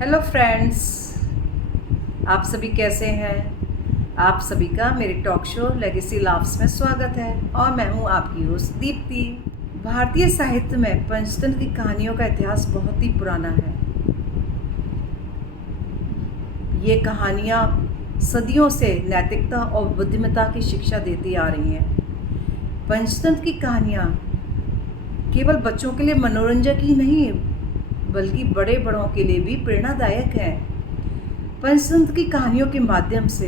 Hello friends, आप सभी कैसे हैं। आप सभी का मेरे टॉक शो लेगेसी लाफ्स में स्वागत है और मैं हूं आपकी होस्ट दीप्ति। भारतीय साहित्य में पंचतंत्र की कहानियों का इतिहास बहुत ही पुराना है। ये कहानियाँ सदियों से नैतिकता और बुद्धिमत्ता की शिक्षा देती आ रही हैं। पंचतंत्र की कहानियाँ केवल बच्चों के लिए मनोरंजक ही नहीं बल्कि बड़े बड़ों के लिए भी प्रेरणादायक है। पंचतंत्र की कहानियों के माध्यम से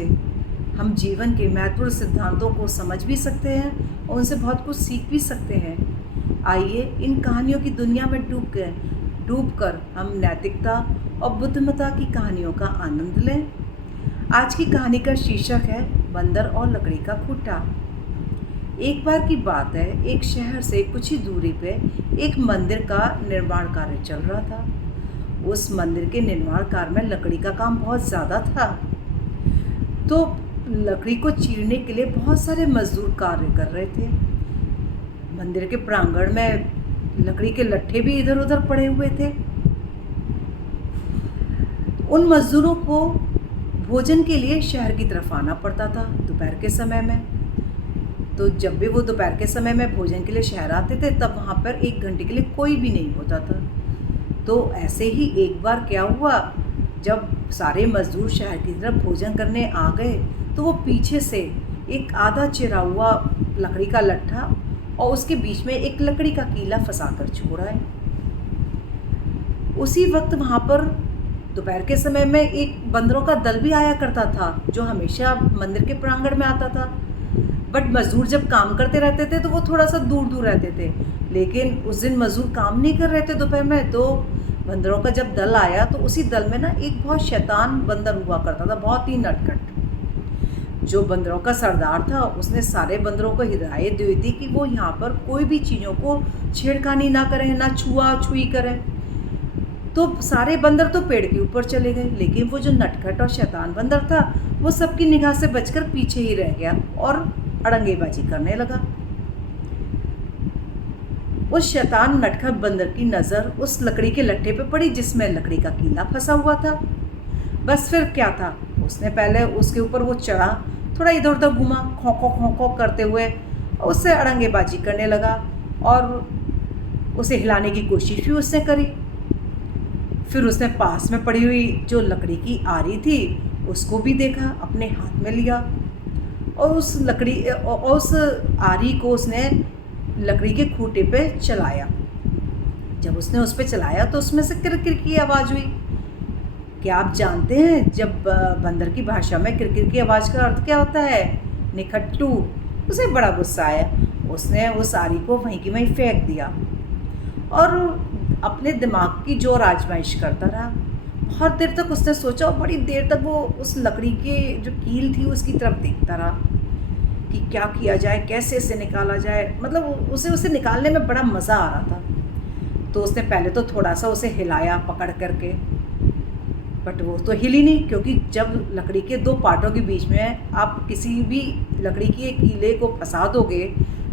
हम जीवन के महत्वपूर्ण सिद्धांतों को समझ भी सकते हैं और उनसे बहुत कुछ सीख भी सकते हैं। आइए इन कहानियों की दुनिया में डूबकर हम नैतिकता और बुद्धिमत्ता की कहानियों का आनंद लें। आज की कहानी का शीर्षक है बंदर और लकड़ी का खूंटा। एक बार की बात है, एक शहर से कुछ ही दूरी पे एक मंदिर का निर्माण कार्य चल रहा था। उस मंदिर के निर्माण कार्य में लकड़ी का काम बहुत ज़्यादा था, तो लकड़ी को चीरने के लिए बहुत सारे मजदूर कार्य कर रहे थे। मंदिर के प्रांगण में लकड़ी के लट्ठे भी इधर उधर पड़े हुए थे। उन मजदूरों को भोजन के लिए शहर की तरफ आना पड़ता था दोपहर के समय में। तो जब भी वो दोपहर के समय में भोजन के लिए शहर आते थे तब वहाँ पर 1 घंटे के लिए कोई भी नहीं होता था। तो ऐसे ही एक बार क्या हुआ, जब सारे मजदूर शहर की तरफ भोजन करने आ गए तो वो पीछे से एक आधा चिरा हुआ लकड़ी का लट्ठा और उसके बीच में एक लकड़ी का कीला फंसा कर छोड़ा है। उसी वक्त वहाँ पर दोपहर के समय में एक बंदरों का दल भी आया करता था जो हमेशा मंदिर के प्रांगण में आता था। बट मज़दूर जब काम करते रहते थे तो वो थोड़ा सा दूर दूर रहते थे, लेकिन उस दिन मज़दूर काम नहीं कर रहे थे दोपहर में। तो बंदरों का जब दल आया तो उसी दल में ना एक बहुत शैतान बंदर हुआ करता था, बहुत ही नटखट। जो बंदरों का सरदार था उसने सारे बंदरों को हिदायत दी थी कि वो यहाँ पर कोई भी चीज़ों को छेड़खानी ना करें, ना छुआ छुई करें। तो सारे बंदर तो पेड़ के ऊपर चले गए, लेकिन वो जो नटखट और शैतान बंदर था वो सबकी निगाह से बचकर पीछे ही रह गया और अड़ंगेबाजी करने लगा। उस शैतान नटखट बंदर की नज़र उस लकड़ी के लट्ठे पे पड़ी जिसमें लकड़ी का कीला फंसा हुआ था। बस फिर क्या था, उसने पहले उसके ऊपर वो चढ़ा, थोड़ा इधर उधर घूमा, खौं खौं करते हुए उससे अड़ंगेबाजी करने लगा और उसे हिलाने की कोशिश भी उसने करी। फिर उसने पास में पड़ी हुई जो लकड़ी की आरी थी उसको भी देखा, अपने हाथ में लिया और उस आरी को उसने लकड़ी के खूंटे पे चलाया। जब उसने उस पे चलाया तो उसमें से किरकिर की आवाज़ हुई। क्या आप जानते हैं जब बंदर की भाषा में किरकिर की आवाज़ का अर्थ क्या होता है? निखट्टू। उसे बड़ा गुस्सा आया, उसने उस आरी को वहीं की वहीं फेंक दिया और अपने दिमाग की जोर आजमाइश करता रहा। बहुत देर तक उसने सोचा और बड़ी देर तक वो उस लकड़ी के जो कील थी उसकी तरफ देखता रहा कि क्या किया जाए, कैसे इसे निकाला जाए। मतलब उसे निकालने में बड़ा मज़ा आ रहा था। तो उसने पहले तो थोड़ा सा उसे हिलाया पकड़ करके, बट वो तो हिली नहीं, क्योंकि जब लकड़ी के 2 पार्टों के बीच में आप किसी भी लकड़ी के कीले को फंसा दोगे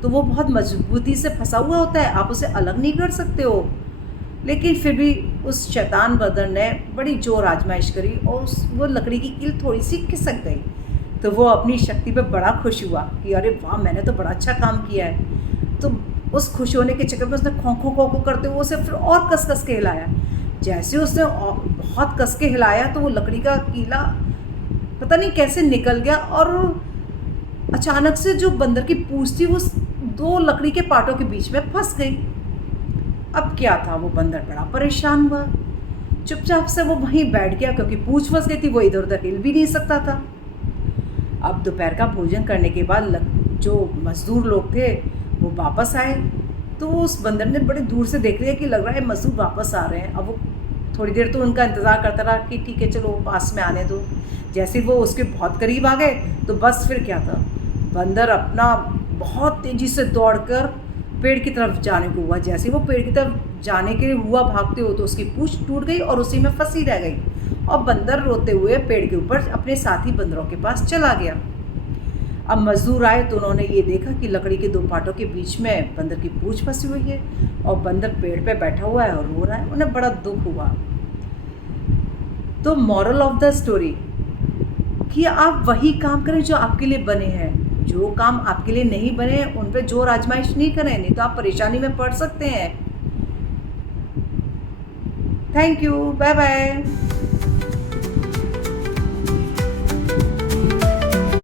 तो वो बहुत मजबूती से फंसा हुआ होता है, आप उसे अलग नहीं कर सकते हो। लेकिन फिर भी उस शैतान बंदर ने बड़ी जोर आजमाइश करी और वो लकड़ी की कील थोड़ी सी खिसक गई। तो वो अपनी शक्ति पे बड़ा खुश हुआ कि अरे वाह, मैंने तो बड़ा अच्छा काम किया है। तो उस खुश होने के चक्कर में उसने खो खो खो खो करते हुए उसे फिर और कस के हिलाया। जैसे उसने बहुत कस के हिलाया तो वो लकड़ी का कीला पता नहीं कैसे निकल गया और अचानक से जो बंदर की पूंछ थी वो 2 लकड़ी के पार्टों के बीच में फंस गई। अब क्या था, वो बंदर बड़ा परेशान हुआ। चुपचाप से वो वहीं बैठ गया, क्योंकि पूंछ फंस गई थी, वो इधर उधर हिल भी नहीं सकता था। अब दोपहर का भोजन करने के बाद जो मज़दूर लोग थे वो वापस आए, तो उस बंदर ने बड़े दूर से देख लिया कि लग रहा है मज़दूर वापस आ रहे हैं। अब वो थोड़ी देर तो उनका इंतज़ार करता रहा कि ठीक है चलो पास में आने दो। जैसे वो उसके बहुत करीब आ गए तो बस फिर क्या था, बंदर अपना बहुत तेज़ी से दौड़कर पेड़ की तरफ जाने को हुआ। जैसे वो पेड़ की तरफ जाने के लिए हुआ भागते हो तो उसकी पूंछ टूट गई और उसी में फंसी रह गई और बंदर रोते हुए पेड़ के ऊपर अपने साथी बंदरों के पास चला गया। अब मजदूर आए तो उन्होंने ये देखा कि लकड़ी के 2 पार्टों के बीच में बंदर की पूंछ फंसी हुई है और बंदर पेड़ पे बैठा हुआ है और रो रहा है। उन्हें बड़ा दुख हुआ। तो मॉरल ऑफ द स्टोरी कि आप वही काम करें जो आपके लिए बने हैं। जो काम आपके लिए नहीं बने उन पे जोर आजमाइश नहीं करें, नहीं तो आप परेशानी में पड़ सकते हैं। Thank you, bye bye.